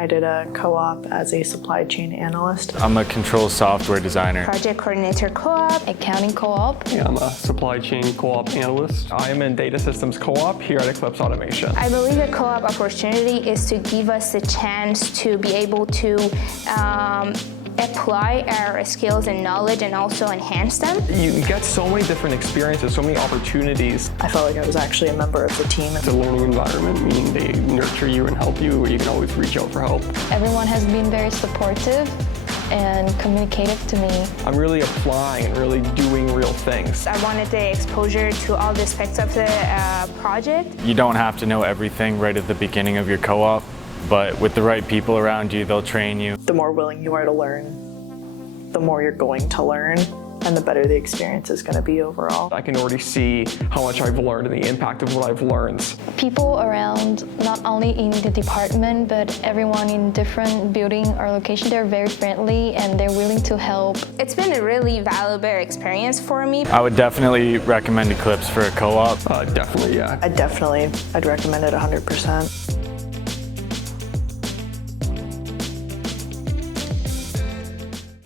I did a co-op as a supply chain analyst. I'm a control software designer. Project coordinator co-op. Accounting co-op. Yeah, I'm a supply chain co-op analyst. I'm in data systems co-op here at Eclipse Automation. I believe the co-op opportunity is to give us the chance to be able to apply our skills and knowledge and also enhance them. You get so many different experiences, so many opportunities. I felt like I was actually a member of the team. It's a learning environment, meaning they nurture you and help you, where you can always reach out for help. Everyone has been very supportive and communicative to me. I'm really applying and really doing real things. I wanted the exposure to all the aspects of the project. You don't have to know everything right at the beginning of your co-op, but with the right people around you, they'll train you. The more willing you are to learn, the more you're going to learn, and the better the experience is going to be overall. I can already see how much I've learned and the impact of what I've learned. People around, not only in the department, but everyone in different building or location, they're very friendly and they're willing to help. It's been a really valuable experience for me. I would definitely recommend Eclipse for a co-op. Definitely, yeah. I'd recommend it 100%.